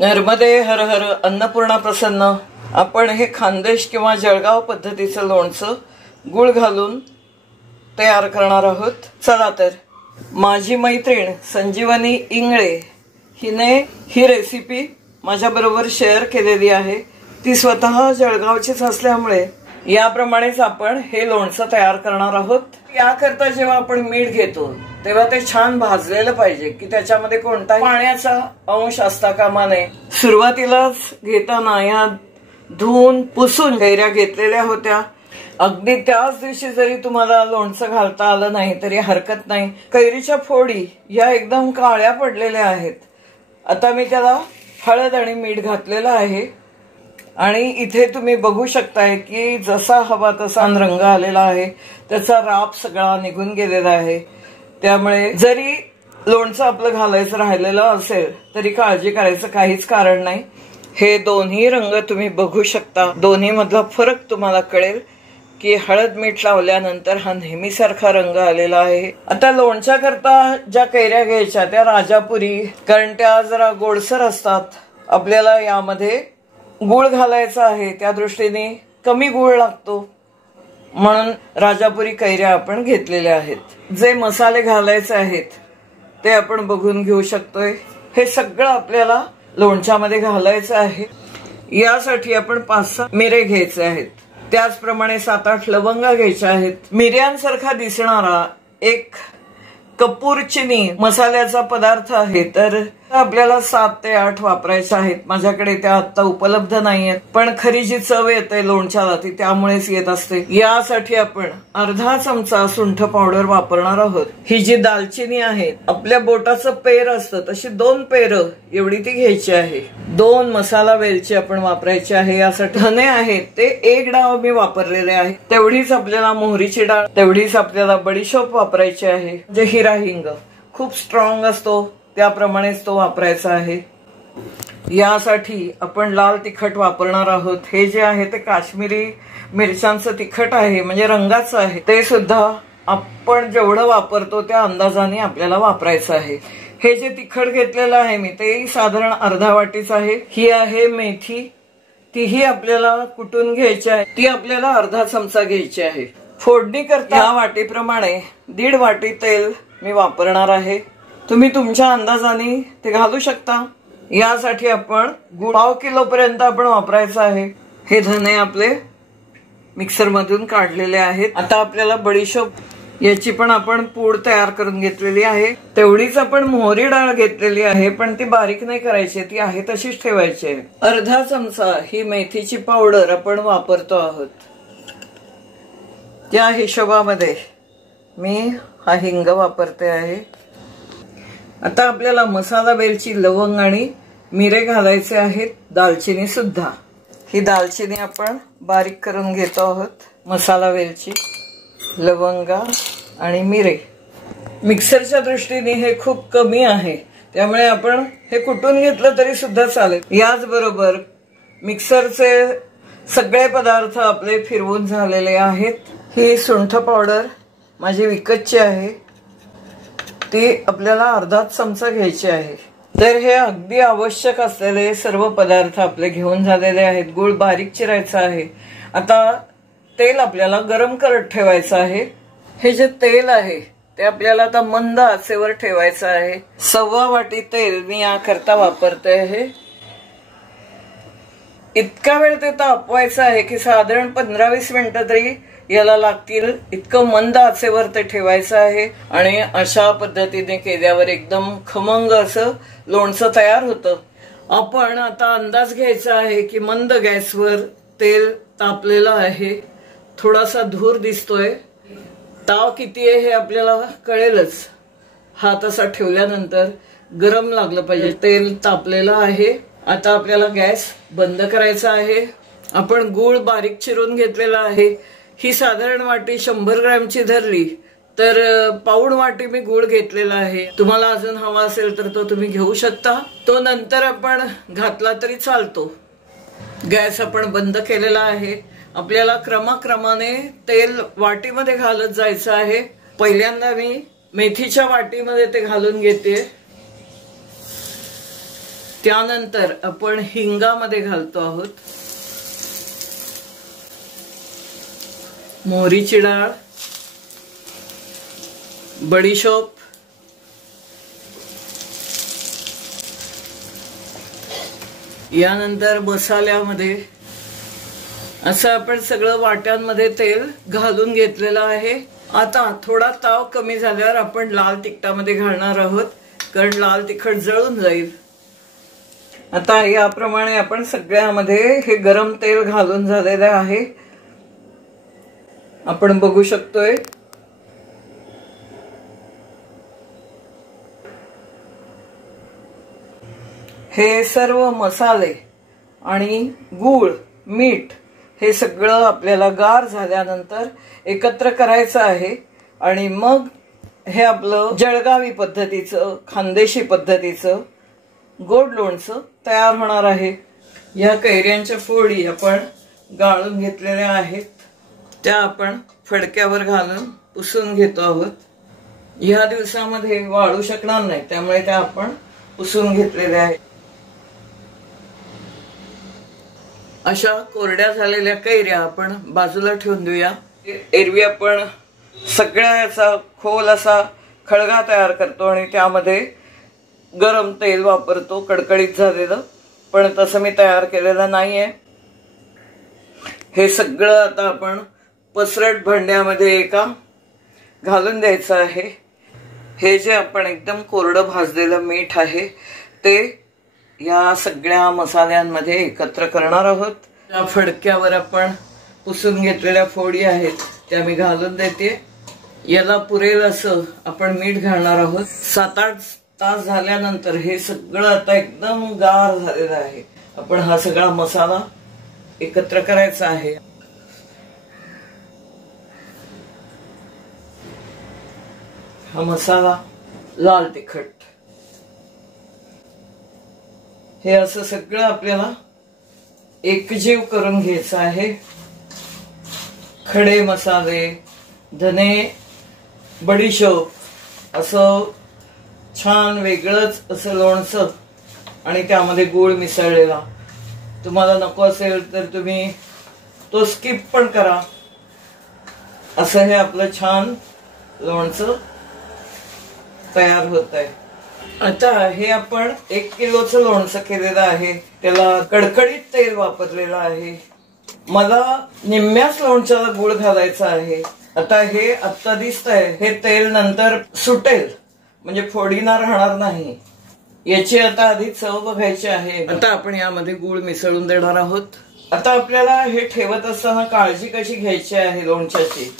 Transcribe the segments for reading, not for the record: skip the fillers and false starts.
नर्मदे हर हर अन्नपूर्णा प्रसन्न। आपण हे खानदेश किंवा जळगाव पद्धतीचं लोणचं गुळ घालून तयार करणार आहोत। चला तर, माझी मैत्रीण संजीवनी इंगळे हिने ही रेसिपी माझ्याबरोबर शेअर केलेली आहे। ती स्वतः जळगावचीच असल्यामुळे याप्रमाणेच आपण हे लोणचं तयार करणार आहोत। याकरता जेव्हा आपण मीठ घेतो तेव्हा ते छान भाजलेलं पाहिजे की त्याच्यामध्ये कोणताही पाण्याचा अंश असता कामा नये। सुरुवातीलाच घेताना या धुवून पुसून कैऱ्या घेतलेल्या होत्या। अगदी त्याच दिवशी जरी तुम्हाला लोणचं घालता आलं नाही तरी हरकत नाही। कैरीच्या फोडी या एकदम काळ्या पडलेल्या आहेत। आता मी त्याला हळद आणि मीठ घातलेलं आहे आणि इथे तुम्ही बघू शकताय की जसा हवा तसा रंग आलेला आहे, त्याचा राप सगळा निघून गेलेला आहे। त्यामुळे जरी लोणचं आपलं घालायचं राहिलेलं असेल तरी काळजी करायचं काहीच कारण नाही। हे दोन्ही रंग तुम्ही बघू शकता, दोन्ही मधला फरक तुम्हाला कळेल की हळद मीठ लावल्यानंतर हा नेहमीसारखा रंग आलेला आहे। आता लोणच्या करता ज्या कैऱ्या घ्यायच्या त्या राजापुरी, कारण त्या जरा गोडसर असतात। आपल्याला यामध्ये गुळ घालायचा आहे, त्या दृष्टीने कमी गुळ लागतो म्हणून राजापुरी कैऱ्या आपण घेतलेल्या आहेत। जे मसाले घालायचे आहेत ते आपण बघून घेऊ शकतोय। हे सगळं आपल्याला लोणच्यामध्ये घालायचं आहे। यासाठी आपण 5-6 मिरे घ्यायचे आहेत, त्याचप्रमाणे 7-8 लवंगा घ्यायच्या आहेत। मिऱ्यांसारखा दिसणारा एक कपूर चिनी मसाल्याचा पदार्थ आहे, तर आपल्याला 7 ते 8 वापरायच्या आहेत। माझ्याकडे त्या आता उपलब्ध नाहीयेत, पण खरी जी चव येते लोणच्याला ती त्यामुळेच येत असते। यासाठी आपण अर्धा चमचा सुंठ पावडर वापरणार आहोत। ही जी दालचिनी आहे, आपल्या बोटाचं पेर असतं तशी 2 पेर एवढी ती घ्यायची आहे। 2 मसाला वेलची आपण वापरायची आहे। यासाठी धने आहेत ते 1 डाव मी वापरलेले आहे। तेवढीच आपल्याला मोहरीची डाळ, तेवढीच आपल्याला बडीशोप वापरायची आहे। जे हिरा हिंग खूप स्ट्रॉंग असतो त्याप्रमाणेच तो वापरायचा आहे। यासाठी आपण लाल तिखट वापरणार आहोत। हे जे आहे ते काश्मीरी मिरच्यांचं तिखट आहे, म्हणजे रंगाचं आहे। ते सुद्धा आपण जेवढं वापरतो त्या अंदाजाने आपल्याला वापरायचं आहे। हे जे तिखट घेतलेलं आहे मी ते साधारण अर्धा वाटीच आहे। ही आहे मेथी, तीही आपल्याला कुटून घ्यायची आहे, ती आपल्याला अर्धा चमचा घ्यायची आहे। फोडणी करता या वाटीप्रमाणे 1.5 वाटी तेल मी वापरणार आहे। तुम्ही तुमच्या अंदाजाने ते घालू शकता। यासाठी आपण गुळ 1/2 किलो पर्यंत आपण वापरायचं आहे। हे धने आपले मिक्सर मधून काढलेले आहेत। आता आपल्याला बडीशोप याची पण आपण पूड तयार करून घेतलेली आहे। तेवढीच आपण मोहरी डाळ घेतलेली आहे, पण ती बारीक नाही करायची, ती आहे तशीच ठेवायची आहे। अर्धा चमचा ही मेथीची पावडर आपण वापरतो आहोत। त्या हिशोबामध्ये मी हा हिंग वापरते आहे। आता आपल्याला मसाला वेलची, लवंग आणि मिरे घालायचे आहेत, दालचिनी सुद्धा। ही दालचिनी आपण बारीक करून घेतो आहोत। मसाला वेलची, लवंगा आणि मिरे मिक्सरच्या दृष्टीने हे खूप कमी आहे, त्यामुळे आपण हे कुटून घेतलं तरी सुद्धा चालेल। याचबरोबर मिक्सरचे सगळे पदार्थ आपले फिरवून झालेले आहेत। ही सुंठ पावडर माझी विकतची आहे, ती आपल्याला अर्धा चमचा घ्यायची आहे। तर हे अगदी आवश्यक असलेले सर्व पदार्थ आपले घेऊन झालेले आहेत। गुळ बारीक चिरायचा आहे। आता तेल आपल्याला गरम करत ठेवायचं आहे। हे जे तेल आहे ते आपल्याला आता मंद आचेवर ठेवायचं आहे। 1/2 वाटी तेल मी याकरता वापरते आहे। इतका वेळ ते तापवायचं आहे की साधारण 15-20 मिनिटं तरी याला लागतील, इतकं मंद आचेवर ते ठेवायचं आहे। आणि अशा पद्धतीने केल्यावर एकदम खमंग असं लोणचं तयार होतं। आपण आता अंदाज घ्यायचा आहे की मंद गॅसवर तेल तापलेलं आहे, थोडासा धूर दिसतोय। ताव किती आहे हे आपल्याला कळेलच। हात असा ठेवल्यानंतर गरम लागलं पाहिजे। तेल तापलेलं आहे। आता आपल्याला गॅस बंद करायचा आहे। आपण गूळ बारीक चिरून घेतलेला आहे। ही साधारण वाटी 100 ग्रॅमची धरली तर 1/4 वाटी मी गूळ घेतलेला आहे। तुम्हाला अजून हवा असेल तर तो तुम्ही घेऊ शकता, तो नंतर आपण घातला तरी चालतो। गॅस आपण बंद केलेला आहे। आपल्याला क्रमाक्रमाने तेल वाटीमध्ये घालत जायचं आहे। पहिल्यांदा मी मेथीच्या वाटीमध्ये ते घालून घेते। त्यानंतर आपण हिंगामध्ये घालतो आहोत मोहरीची डाळ, बडीशोप, यानंतर मसाल्यामध्ये असं आपण सगळं वाट्यांमध्ये तेल घालून घेतलेलं आहे। आता थोडा ताव कमी झाल्यावर आपण लाल तिखटामध्ये घालणार आहोत, कारण लाल तिखट जळून जाईल। आता याप्रमाणे आपण सगळ्यामध्ये हे गरम तेल घालून झालेलं आहे, आपण बघू शकतोय। हे सर्व मसाले आणि गूळ, मीठ हे सगळं आपल्याला गार झाल्यानंतर एकत्र करायचं आहे आणि मग हे आपलं जळगावी पद्धतीचं, खानदेशी पद्धतीचं गोड लोणचं तयार होणार आहे। या कैऱ्यांच्या फोडी आपण गाळून घेतलेल्या आहेत, त्या आपण फडक्यावर घालून पुसून घेतो आहोत। या दिवसामध्ये वाळू शकणार नाही, त्यामुळे त्या आपण पुसून घेतलेल्या आहेत। अशा कोरड्या झालेल्या कैऱ्या आपण बाजूला ठेवून देऊया। एरवी आपण सगळ्याचा खोल असा खळगा तयार करतो आणि त्यामध्ये गरम तेल वापरतो कडकडीत झालेलं, पण तसं मी तयार केलेलं नाहीये। हे सगळं आता आपण पसरट भांड्यामध्ये एका घालून द्यायचं आहे। हे जे आपण एकदम कोरडं भाजलेलं मीठ आहे ते या सगळ्या मसाल्यांमध्ये एकत्र करणार आहोत। या फडक्यावर आपण पुसून घेतलेल्या फोडी आहेत त्या मी घालून देते। याला पुरेल असं आपण मीठ घालणार आहोत। 7-8 तास झाल्यानंतर हे सगळं आता एकदम गार झालेलं आहे। आपण हा सगळा मसाला एकत्र करायचा आहे। हा मसाला, लाल तिखट, हे असं सगळं आपल्याला एकजीव करून घ्यायचं आहे। खडे मसाले, धने, बडीशोप असं छान वेगळंच असं लोणचं आणि त्यामध्ये गूळ मिसळलेला। तुम्हाला नको असेल तर तुम्ही तो स्किप पण करा। असं हे आपलं छान लोणचं तयार होत आहे। आता हे आपण 1 किलोचं लोणचं केलेलं आहे, त्याला कडकडीत तेल वापरलेलं आहे। मला निम्म्याच लोणच्याला गूळ घालायचा आहे। आता हे आत्ता दिसतंय, हे तेल नंतर सुटेल, म्हणजे फोडीना राहणार नाही। याची आता आधी चव बघायची आहे। आता आपण यामध्ये गूळ मिसळून देणार आहोत। आता आपल्याला हे ठेवत असताना काळजी कशी घ्यायची आहे लोणच्याची,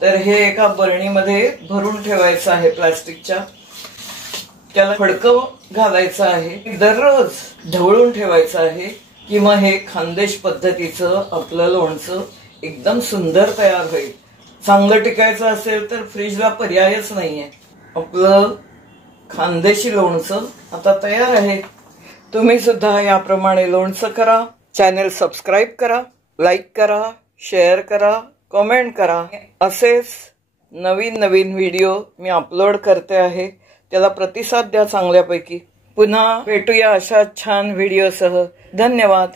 तर हे एका बरणीमध्ये भरून ठेवायचं आहे प्लास्टिकच्या, त्याला फडकं घालायचं आहे, दररोज ढवळून ठेवायचं आहे की मग हे खानदेश पद्धतीचं आपलं लोणचं एकदम सुंदर तयार होईल। चांगलं टिकायचं असेल तर फ्रीजला पर्यायच नाहीये। आपलं खानदेशी लोणचं आता तयार आहे। तुम्ही सुद्धा याप्रमाणे लोणचं करा, चॅनल सबस्क्राईब करा, लाईक करा, शेअर करा, कमेंट करा। असेच नवीन नवीन व्हिडिओ मी अपलोड करते आहे, त्याला प्रतिसाद द्या चांगल्यापैकी। पुन्हा भेटूया अशा छान व्हिडिओसह। धन्यवाद।